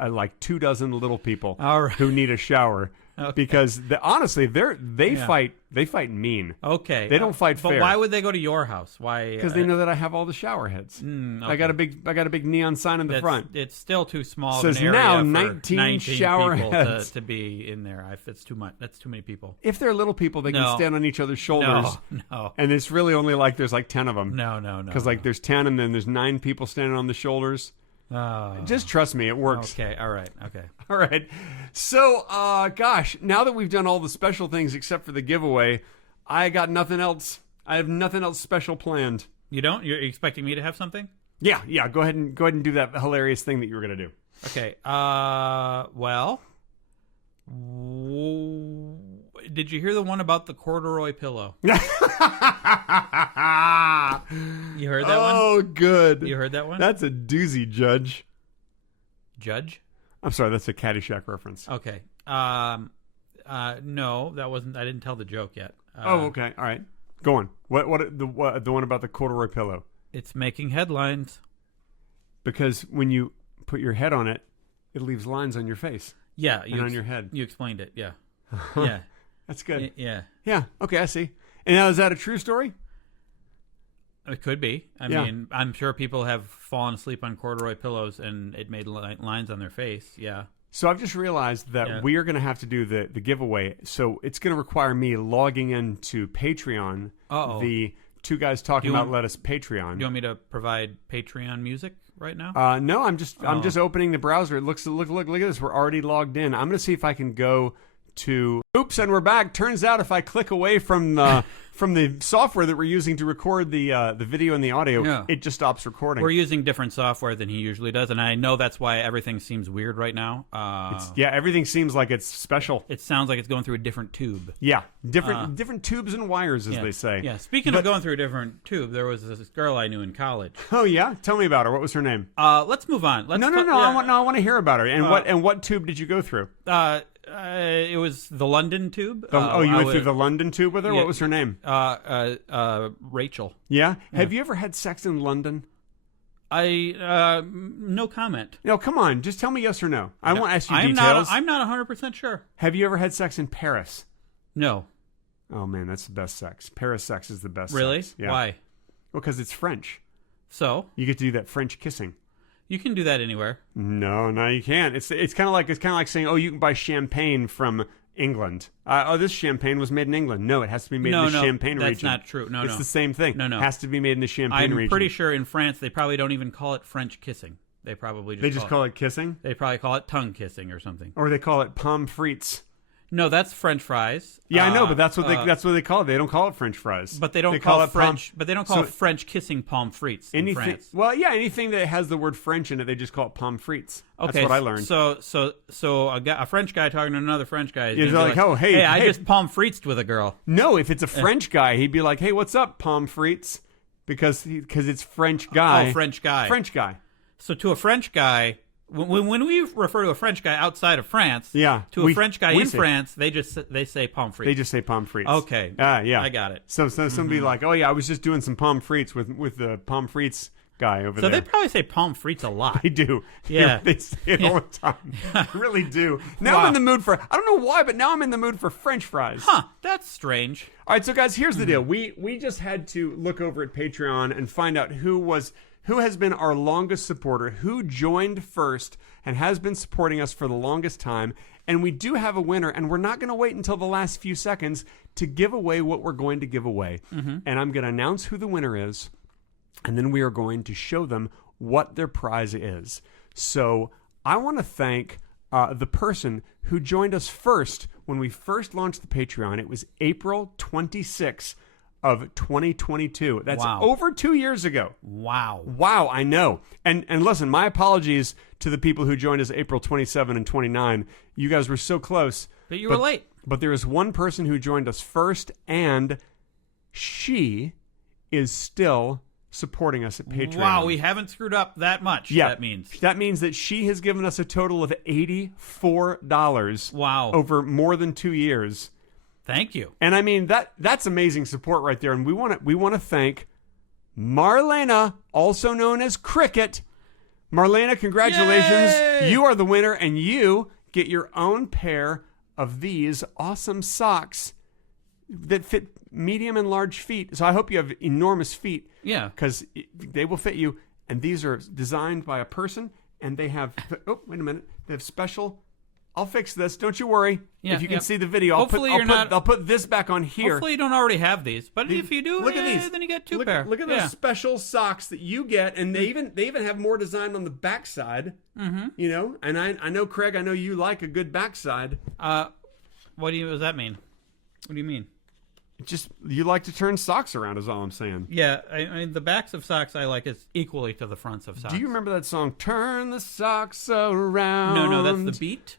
like 24 little people All right. who need a shower. Okay. Because honestly, they fight mean. Okay. They don't fight but fair. why would they go to your house? Why? Because they know that I have all the shower heads. okay. I got a big neon sign in the front. It's still too small. Says of an area now for 19 shower people heads. to be in there. It's too much. That's too many people. If they're little people, they No. can stand on each other's shoulders. No. And it's really only like there's like 10 of them. No. Because like there's 10 and then there's 9 people standing on the shoulders. Just trust me, it works. Okay. All right. Okay. All right. So, gosh, now that we've done all the special things except for the giveaway, I got nothing else. I have nothing else special planned. You don't? You're expecting me to have something? Yeah. Go ahead and do that hilarious thing that you were gonna do. Okay. Well, did you hear the one about the corduroy pillow? You heard that one? Oh, good. You heard that one? That's a doozy, Judge. Judge? I'm sorry, that's a Caddyshack reference. Okay. No, that wasn't. I didn't tell the joke yet. Oh, okay. All right. Go on. What the one about the corduroy pillow? It's making headlines. Because when you put your head on it, it leaves lines on your face. Yeah, And on your head. You explained it. Yeah. Yeah. That's good. Yeah. Yeah. Okay, I see. And now, is that a true story? It could be. I Yeah. mean, I'm sure people have fallen asleep on corduroy pillows and it made lines on their face. Yeah. So I've just realized that Yeah. we are going to have to do the giveaway. So it's going to require me logging into Patreon. Uh-oh. The Two Guys Talking You About want- Lettuce Patreon. Do you want me to provide Patreon music right now? No, I'm just opening the browser. It looks look at this. We're already logged in. I'm going to see if I can go to oops, and we're back. Turns out if I click away from the software that we're using to record the video and the audio, Yeah. it just stops recording. We're using different software than he usually does, and I know that's why everything seems weird right now. Yeah, everything seems like it's special. It sounds like it's going through a different tube. Yeah, different tubes and wires, as they say. Yeah. Speaking of going through a different tube, there was this girl I knew in college. Oh yeah, tell me about her. What was her name? Let's move on. No. I want to hear about her. And what tube did you go through? It was the London Tube. You went through the London Tube with her? Yeah. What was her name? Rachel. Yeah? Have you ever had sex in London? No comment. No, come on. Just tell me yes or no. I won't ask you I'm details. I'm not 100% sure. Have you ever had sex in Paris? No. Oh, man, that's the best sex. Paris sex is the best Really? sex. Yeah. Why? Well, because it's French. So You get to do that French kissing. you can do that anywhere. No, you can't. It's kind of like saying, oh, you can buy champagne from England. This champagne was made in England. No, it has to be made in the Champagne region. that's not true. No, it's the same thing. No. It has to be made in the Champagne region. I'm pretty sure in France they probably don't even call it French kissing. They probably just call it kissing, They probably call it tongue kissing or something. or they call it pommes frites. No, that's French fries. Yeah, I know, but that's what they call it. They don't call it French fries. But they don't call call it French. But they don't call So it French kissing pommes frites in anything. France. Well, yeah, anything that has the word French in it, they just call it pommes frites. Okay, That's what I learned. So a French guy talking to another French guy. Is He's gonna be like, "Oh, hey, I hey." just pommes frites with a girl." No, if it's a French guy, he'd be like, "Hey, what's up, pommes frites?" Because it's French guy. Oh, French guy. French guy. So to a French guy, when we refer to a French guy outside of France, Yeah, to a French guy in say- France, they say pommes frites. They just say pommes frites. Okay. Yeah. I got it. So somebody like, "Oh yeah, I was just doing some pommes frites with the pommes frites guy over So there." they probably say pommes frites a lot. They do. Yeah. They say it all the time. They really do. Now Wow. I'm in the mood for, I don't know why, but now I'm in the mood for French fries. Huh? That's strange. All right, so guys, here's the deal. We just had to look over at Patreon and find out who has been our longest supporter, who joined first and has been supporting us for the longest time. And we do have a winner, and we're not going to wait until the last few seconds to give away what we're going to give away. And I'm going to announce who the winner is, and then we are going to show them what their prize is. So I want to thank the person who joined us first when we first launched the Patreon. It was April 26th of 2022. That's Wow. over 2 years ago. Wow. Wow, I know. And listen, my apologies to the people who joined us April 27 and 29. You guys were so close. But you were late. But there is one person who joined us first, and she is still supporting us at Patreon. Wow, we haven't screwed up that much. Yeah, That means. that means that she has given us a total of $84. Wow. Over more than 2 years. Thank you. And I mean that's amazing support right there. And we want to thank Marlena, also known as Cricket. Marlena, congratulations. Yay! You are the winner, and you get your own pair of these awesome socks that fit medium and large feet. So I hope you have enormous feet. Yeah. Because they will fit you. And these are designed by a person, and they have, oh, wait a minute. They have special, I'll fix this. Don't you worry. Yeah, if you can yeah. see the video, Hopefully you're not- I'll put this back on here. Hopefully you don't already have these. But if you do, Look at these. then you get two look, pair. Look at those special socks that you get, and they even have more design on the backside. Mm-hmm. You know, and I know, Craig, I know you like a good backside. What does that mean? What do you mean? Just you like to turn socks around is all I'm saying. Yeah, I mean the backs of socks I like is equally to the fronts of socks. Do you remember that song, Turn the Socks Around? No, that's the beat.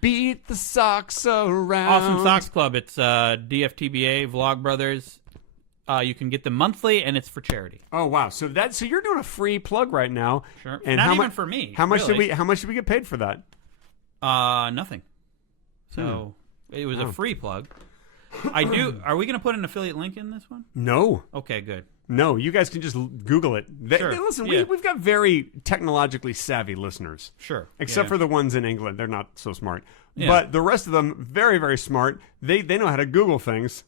Beat the socks around. Awesome Socks Club. It's DFTBA, Vlogbrothers. You can get them monthly, and it's for charity. Oh wow! So you're doing a free plug right now. Sure. And Not how even much for me, How much really. How much did we get paid for that? Nothing. So it was a free plug. I do. Are we going to put an affiliate link in this one? No. Okay, good. No, you guys can just Google it. Sure. Listen, Yeah. we've got very technologically savvy listeners. Sure. Except Yeah. for the ones in England. They're not so smart. Yeah. But the rest of them, very, very smart. They know how to Google things.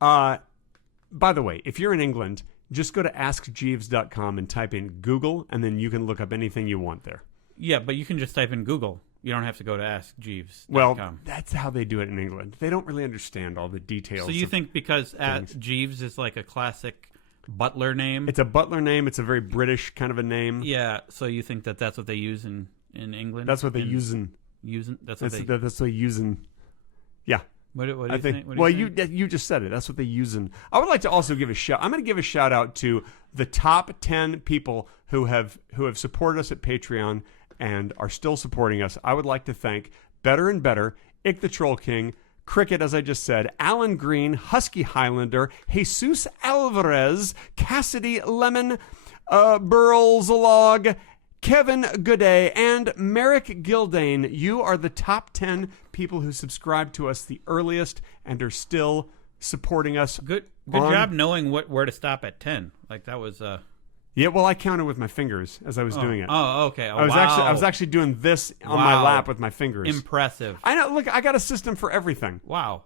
By the way, if you're in England, just go to AskJeeves.com and type in Google, and then you can look up anything you want there. Yeah, but you can just type in Google. You don't have to go to AskJeeves.com. Well, that's how they do it in England. They don't really understand all the details. So you of think because things. Jeeves is like a classic butler name? It's a butler name. It's a very British kind of a name. Yeah, so you think that's what they use in England? That's what they using. That's what That's they... what they using. Yeah. What do I you think. think? What do Well, you think? you just said it. That's what they using. I would like to also give a shout. I'm going to give a shout out to the top 10 people who have supported us at Patreon and are still supporting us. I would like to thank Better and Better, Ick the Troll King, Cricket, as I just said, Alan Green, Husky Highlander, Jesus Alvarez, Cassidy Lemon, Burlzalog, Kevin Gooday, and Merrick Gildane. You are the top 10 people who subscribe to us the earliest and are still supporting us. Good on- job knowing where to stop at 10. Like that was Yeah, well, I counted with my fingers as I was doing it. Oh, okay. Oh, I was actually doing this on my Wow. lap with my fingers. impressive. I know. Look, I got a system for everything. Wow.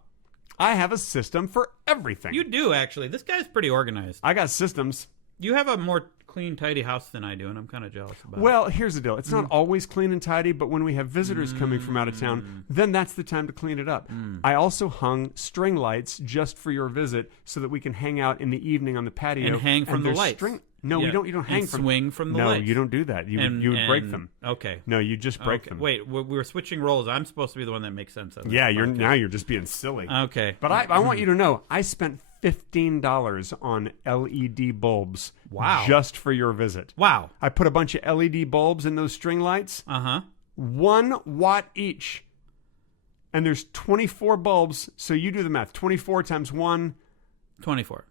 I have a system for everything. You do actually. This guy's pretty organized. I got systems. You have a more clean, tidy house than I do, and I'm kind of jealous about it. Well, here's the deal. It's Mm. not always clean and tidy, but when we have visitors coming from out of town, then that's the time to clean it up. Mm. I also hung string lights just for your visit so that we can hang out in the evening on the patio. And hang from the there's lights. No, Yeah. you don't. You don't hang And from swing from the no, lights. you don't do that. You would break them. Okay. No, you just break Okay. them. Wait, we're switching roles. I'm supposed to be the one that makes sense of it. Yeah, you're just being silly. Okay. But I want you to know, I spent $15 on LED bulbs. Wow. Just for your visit. Wow. I put a bunch of LED bulbs in those string lights. Uh-huh. 1 watt each. And there's 24 bulbs, so you do the math. 24 times 1. 24.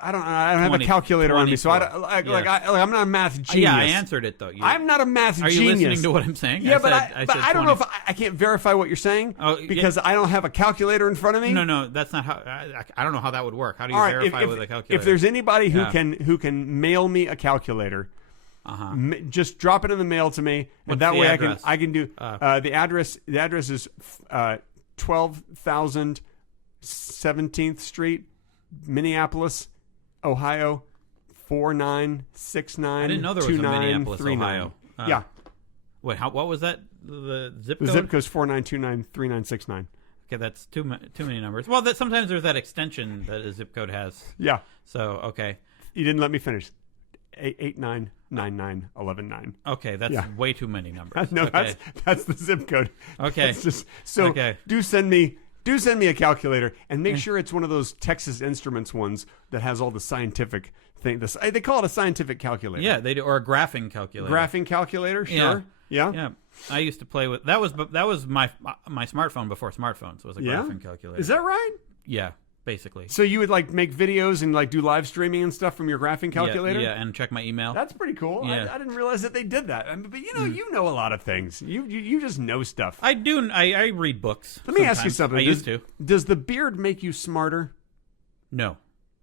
I don't have a 20 calculator on me, so I don't, 24. Yeah. I'm not a math genius. Yeah, I answered it though. I'm not a math Are genius. you listening to what I'm saying? Yeah, but said I don't know if 20. I can't verify what you're saying Oh, yeah. because I don't have a calculator in front of me. No, that's not how. I don't know how that would work. How do you All right, verify if, with a if, calculator? if there's anybody who Yeah. can mail me a calculator, Uh-huh. just drop it in the mail to me, What's and that the way address? I can do the address. The address is 12,000 17th Street, Minneapolis, Ohio 4969. I didn't know there was a Minneapolis, Ohio. Yeah, Wait, what was that? The zip the code? zip code is 49293969. Okay, that's too many numbers. Well, sometimes there's that extension that a zip code has. Yeah, So, okay. you didn't let me finish. 8899911. Okay, that's Yeah. way too many numbers. No, okay. that's the zip code. Okay. That's just, so Okay. do send me a calculator and make sure it's one of those Texas Instruments ones that has all the scientific thing. They call it a scientific calculator. Yeah, they do, or a graphing calculator. Graphing calculator, sure. Yeah. Yeah. I used to play with that was my smartphone before smartphones was a Yeah? graphing calculator. Is that right? Yeah, basically. So you would like make videos and like do live streaming and stuff from your graphing calculator? Yeah, and check my email. That's pretty cool. Yeah. I didn't realize that they did that. But you know a lot of things. You just know stuff. I do. I read books. Let me ask you sometimes. something. I used to. Does the beard make you smarter? No,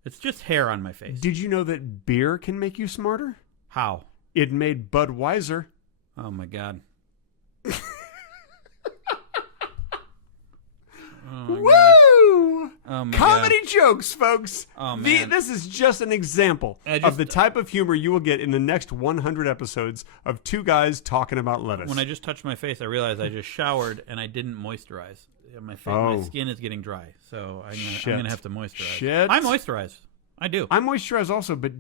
it's just hair on my face. Did you know that beer can make you smarter? How? It made Bud wiser. Oh my god. Woo! Oh my Comedy jokes, folks. Oh, man. This is just an example of the type of humor you will get in the next 100 episodes of two guys talking about lettuce. When I just touched my face, I realized I just showered and I didn't moisturize. My Oh. my skin is getting dry, so I'm Shit. gonna have to moisturize. Shit. I moisturize. I do. I moisturize also, but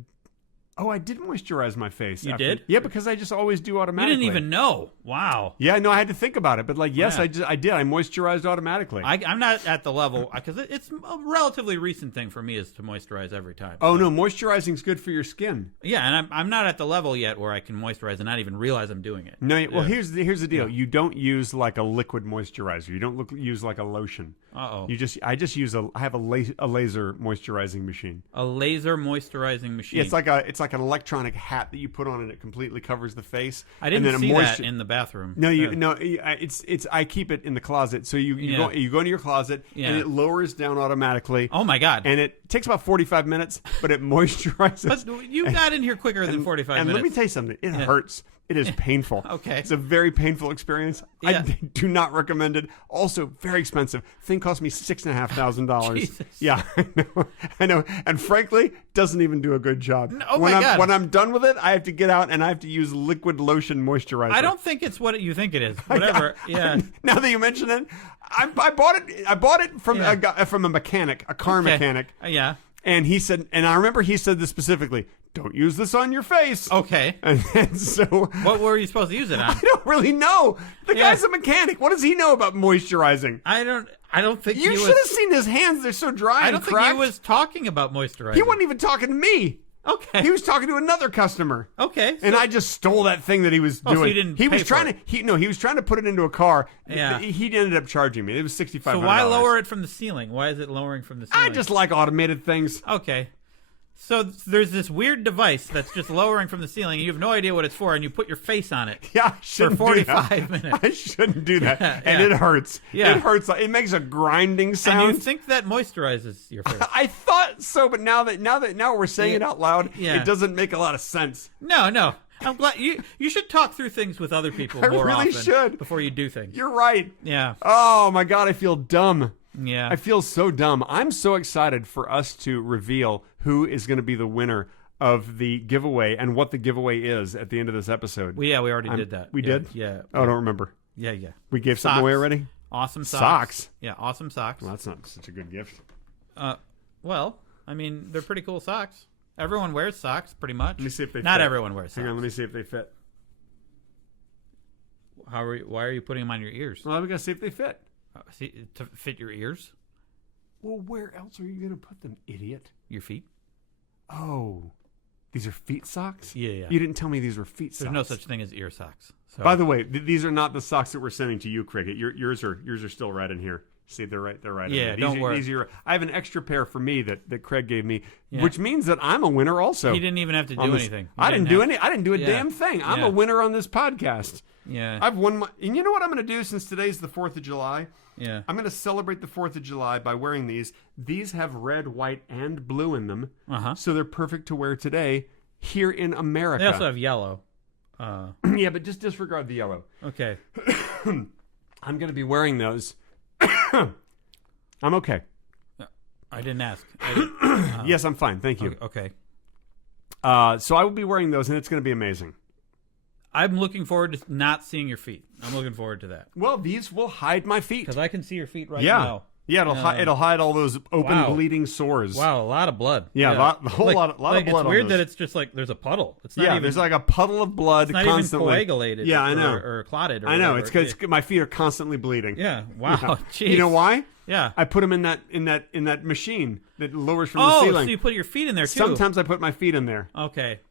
I did moisturize my face. You after- did? Yeah, because I just always do You automatically. didn't even know. Wow. Yeah, no, I had to think about it, but like, yes, Yeah. I did. I moisturized automatically. I'm not at the level because it's a relatively recent thing for me is to moisturize every time. Oh So- no, moisturizing's good for your skin. Yeah, and I'm not at the level yet where I can moisturize and not even realize I'm doing it. No, well, Yeah. here's the deal. You don't use like a liquid moisturizer. You don't use like a lotion. Uh-oh. I just use I have a laser moisturizing machine. A laser moisturizing machine. It's like an electronic hat that you put on and it completely covers the face. I didn't and then see a that in the bathroom. No, Yeah. it's I keep it in the closet. So you Yeah. go into your closet Yeah. and it lowers down automatically. Oh my god. And it takes about 45 minutes, but it moisturizes. But you got in here quicker than 45 and minutes. let me tell you something. It hurts. It is painful. Okay. It's a very painful experience. Yeah. I do not recommend it. Also, very expensive. Thing cost me $6,500. Jesus. Yeah, I know. And frankly, doesn't even do a good job. Oh my God. When I'm done with it, I have to get out and I have to use liquid lotion moisturizer. I don't think it's what you think it is. Whatever. Yeah. Now that you mention it, I bought it. I bought it from Yeah. a guy, from a mechanic, a car Okay. mechanic. Yeah. And he said, and I remember he said this specifically: "Don't use this on your face." Okay. And so What were you supposed to use it on? I don't really know. The Yeah. guy's a mechanic. What does he know about moisturizing? I don't think You he should was. have seen his hands. They're so dry I and don't think cracked. he was talking about moisturizing. He wasn't even talking to me. Okay. He was talking to another customer. Okay. And so- I just stole that thing that he was Oh, so doing. you didn't he was pay for trying it. to he was trying to put it into a car. Yeah. He ended up charging me. It was $6,500. So why lower it from the ceiling? Why is it lowering from the ceiling? I just like automated things. Okay. So there's this weird device that's just lowering from the ceiling, and you have no idea what it's for, and you put your face on it. Yeah, I shouldn't for do that. 45 minutes. I shouldn't do that. Yeah, And yeah. it hurts. Yeah. It hurts. It makes a grinding sound. And you think that moisturizes your face? I thought so, but now we're saying it out loud, Yeah. it doesn't make a lot of sense. No. I'm glad you should talk through things with other people I more really often should. before you do things. You're right. Yeah. Oh my God, I feel dumb. Yeah. I feel so dumb. I'm so excited for us to reveal who is going to be the winner of the giveaway and what the giveaway is at the end of this episode. We already did that. We Yeah, did? Yeah. Oh, I don't remember. Yeah. We gave something away Socks. already? Awesome socks. Socks? Yeah, awesome socks. Well, that's not such a good gift. Well, I mean, they're pretty cool socks. Everyone wears socks, pretty much. Let me see if they Not fit. everyone wears socks. Hang on, let me see if they fit. Why are you putting them on your ears? Well, we got to see if they fit. See, to fit your ears? Well, where else are you going to put them, idiot? Your feet? Oh, these are feet socks? Yeah. You didn't tell me these were feet socks. There's no such thing as ear socks. So. By the way, these are not the socks that we're sending to you, Cricket. Yours are still right in here. See, they're right. They're right. Yeah, in there. don't worry. These are, I have an extra pair for me that Craig gave me, Yeah. which means that I'm a winner also. He didn't even have to on do this. anything. I didn't do a Yeah. damn thing. I'm Yeah. a winner on this podcast. Yeah. I've won my. And you know what I'm going to do since today's the 4th of July? Yeah. I'm going to celebrate the 4th of July by wearing these. These have red, white, and blue in them, so they're perfect to wear today here in America. They also have yellow. Yeah, but just disregard the yellow. Okay. I'm going to be wearing those. I'm okay. I didn't ask. Yes, I'm fine. Thank you. Okay. So I will be wearing those, and it's going to be amazing. I'm looking forward to not seeing your feet. I'm looking forward to that. Well, these will hide my feet. Because I can see your feet right Yeah. now. Yeah, it'll hide all those open Wow. bleeding sores. Wow, a lot of blood. Yeah, a whole lot of blood It's on weird those. that it's just like there's a puddle. It's not Yeah, even, there's like a puddle of blood it's not constantly. even coagulated. Yeah, I know. Or clotted. Or I know. whatever. It's because my feet are constantly bleeding. Yeah. Wow. Jeez. You know why? Yeah. I put them in that machine that lowers from the Oh, ceiling. so you put your feet in there too. Sometimes I put my feet in there. Okay.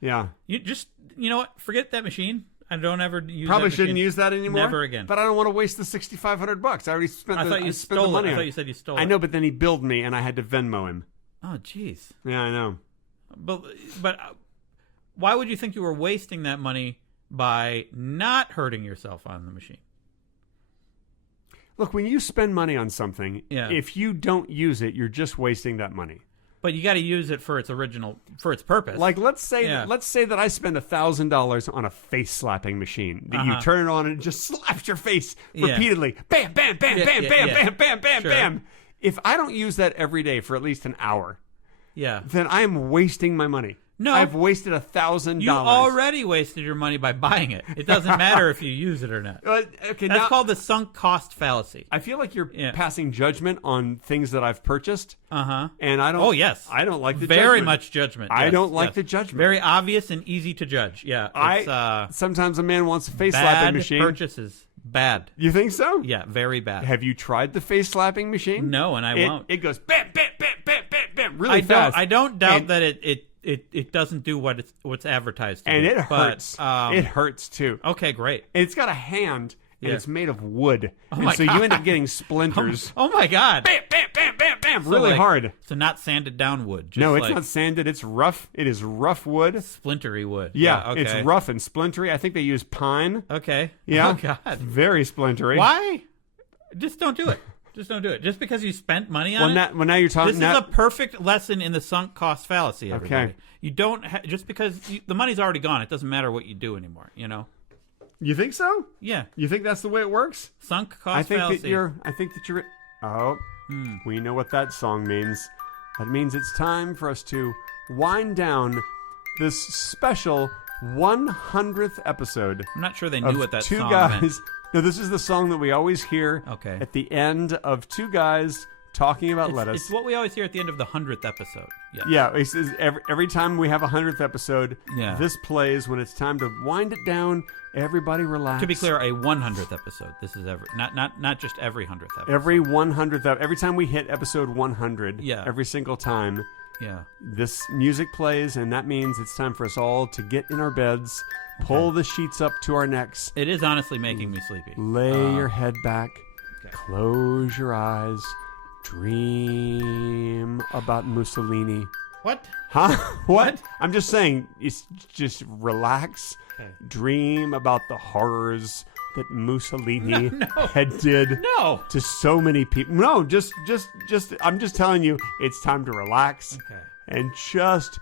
Yeah. You know what? Forget that machine. I don't ever use. Probably that shouldn't machine. use that anymore. Never again. But I don't want to waste the $6,500. I already spent. I thought you spent the stole money it. I on thought it. you said you stole I it. know, but then he billed me, and I had to Venmo him. Oh, jeez. Yeah, I know. But why would you think you were wasting that money by not hurting yourself on the machine? Look, when you spend money on something, Yeah. if you don't use it, you're just wasting that money. But you got to use it for its purpose. Like let's say Yeah. that I spend $1,000 on a face slapping machine that you turn it on and it just slaps your face Yeah. repeatedly. Bam, bam, bam, Yeah, bam, yeah, bam, yeah. bam, bam, bam, Sure. bam. If I don't use that every day for at least an hour, yeah. then I am wasting my money. No. I've wasted $1,000. You already wasted your money by buying it. It doesn't matter if you use it or not. Okay, That's now called the sunk cost fallacy. I feel like you're Yeah. passing judgment on things that I've purchased, Uh-huh. and I don't. Oh, yes. I don't like the Very judgment. much judgment. I yes, don't like yes. the judgment. Very obvious and easy to judge. Yeah. It's Sometimes a man wants a face slapping bad machine. purchases. Bad. You think so? Yeah, very bad. Have you tried the face slapping machine? No, and I won't. It goes bam, bam, bam, bam, bam, bam, really I fast. don't doubt And- that it doesn't do what's advertised to and do. it But, hurts. It hurts too. Okay, great. And it's got a hand, and Yeah. it's made of wood, and my so you end God. up getting splinters. Oh my God. Bam, bam, bam, bam, bam, So, really like, hard. So not sanded down wood. Just No, it's like not sanded. It's rough. It is rough wood. splintery wood. Yeah, okay. it's rough and splintery. I think they use pine. Okay. Yeah. Oh God. Very splintery. Why? Just don't do it. Just don't do it. Just because you spent money on it. Well, now you're talking. This is a perfect lesson in the sunk cost fallacy. Everybody. Okay. You don't just because the money's already gone. It doesn't matter what you do anymore. You know. You think so? Yeah. You think that's the way it works? Sunk cost I think fallacy. that you're. I think that you're. Oh, we know what that song means. That means it's time for us to wind down this special 100th episode I'm not sure they of knew what that Two song Guys. meant. No, this is the song that we always hear Okay. at the end of Two Guys talking about lettuce. It's what we always hear at the end of the 100th episode. Yeah. Yeah, it's every time we have a 100th episode, Yeah. this plays when it's time to wind it down. Everybody relax. To be clear, a 100th episode. This is not just every 100th episode. Every 100th, every time we hit episode 100, Yeah. every single time, Yeah. this music plays, and that means it's time for us all to get in our beds, pull the sheets up to our necks, It is honestly making me sleepy. lay your head back, okay. close your eyes, dream about Mussolini, What? Huh? What? What? I'm just saying, just relax, Okay. dream about the horrors that Mussolini No. had did No. to so many people. No, just I'm just telling you, it's time to relax Okay. and just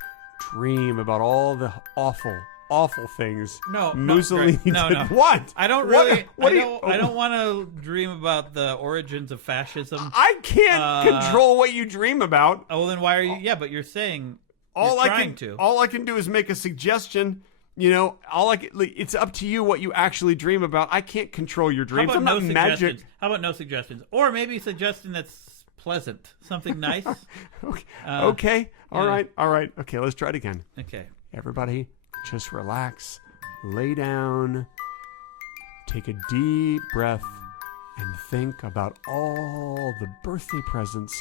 dream about all the awful things No, Mussolini Greg, no, did. no. What? I don't What- really. what I do don't. you- I don't want to dream about the origins of fascism. I can't control what you dream about. Oh, well, then why are you? Yeah, but you're saying All you're I trying can to. all I can do is make a suggestion. You know, it's up to you what you actually dream about. I can't control your How dreams. about I'm no not magic. suggestions? How about no suggestions? Or maybe a suggestion that's pleasant, something nice. Okay. Uh, Okay. All yeah. right. Okay, let's try it again. Okay. Everybody, just relax, lay down, take a deep breath, and think about all the birthday presents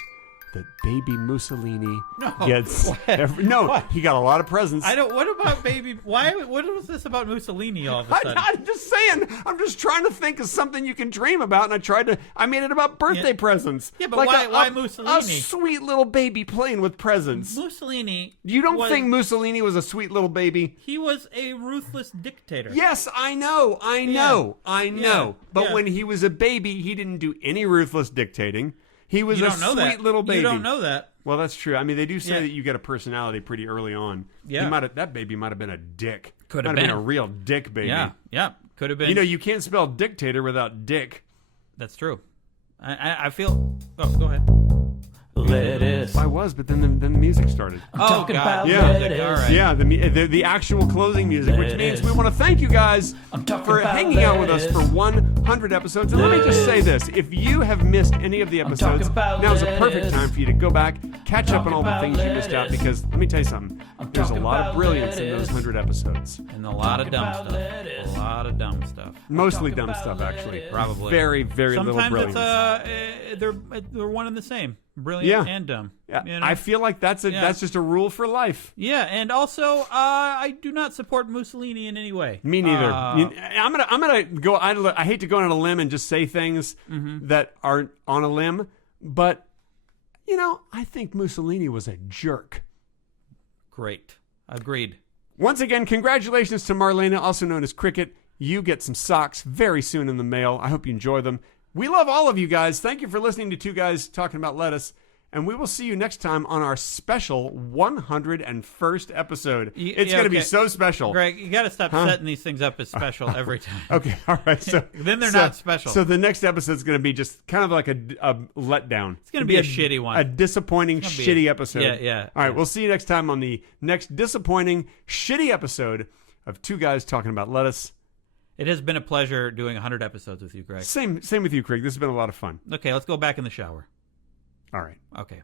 that baby Mussolini No. gets. What? He got a lot of presents. I don't. What about baby? Why? What was this about Mussolini all of a sudden? I'm just saying. I'm just trying to think of something you can dream about, and I made it about birthday Yeah. presents. Yeah, but Like why a Mussolini? sweet little baby playing with presents. Mussolini. You don't was, think Mussolini was a sweet little baby? he was a ruthless dictator? Yes, I know. But yeah. when he was a baby, he didn't do any ruthless dictating. He was You a don't know sweet that. little baby. You don't know that. Well, that's true. I mean, they do say Yeah. that you get a personality pretty early on. Yeah. That baby might have been a dick. Could have Might have been been. a real dick baby. Yeah. Could have been. You know, you can't spell dictator without dick. That's true. I feel. Oh, go ahead. Lettuce. I was, but then the music started. Oh talking God. about Yeah. Music, all right. Yeah, the actual closing music, which means we want to thank you guys I'm talking for about hanging out with us lettuce. for 100 episodes. And let me just say this: if you have missed any of the episodes, talking about now's a perfect lettuce. time for you to go back, catch up on all the talking things you about missed out. lettuce. Because let me tell you something: there's a talking lot of about brilliance in lettuce. those 100 episodes. And a lot of dumb about stuff. lettuce. A lot of dumb stuff. Mostly talking dumb about stuff, actually. lettuce. Probably. Very, very little Sometimes brilliance. it's they're one and the same. Brilliant and dumb. Yeah, You know? I feel like that's just a rule for life. Yeah, and also I do not support Mussolini in any way. Me neither. Uh, I'm gonna go. I hate to go on a limb and just say things that aren't on a limb, but I think Mussolini was a jerk. Great. Agreed. Once again, congratulations to Marlena, also known as Cricket. You get some socks very soon in the mail. I hope you enjoy them. We love all of you guys. Thank you for listening to two guys talking about lettuce. And we will see you next time on our special 101st episode. It's going to be okay. so special. Greg, you got to stop setting these things up as special every time. Okay, all right. So Then they're not special. So the next episode is going to be just kind of like a letdown. It's gonna be a shitty one. A disappointing, gonna be shitty episode. Yeah. All right, we'll see you next time on the next disappointing, shitty episode of Two Guys Talking About Lettuce. It has been a pleasure doing 100 episodes with you, Greg. Same with you, Craig. This has been a lot of fun. Okay, let's go back in the shower. All right. Okay.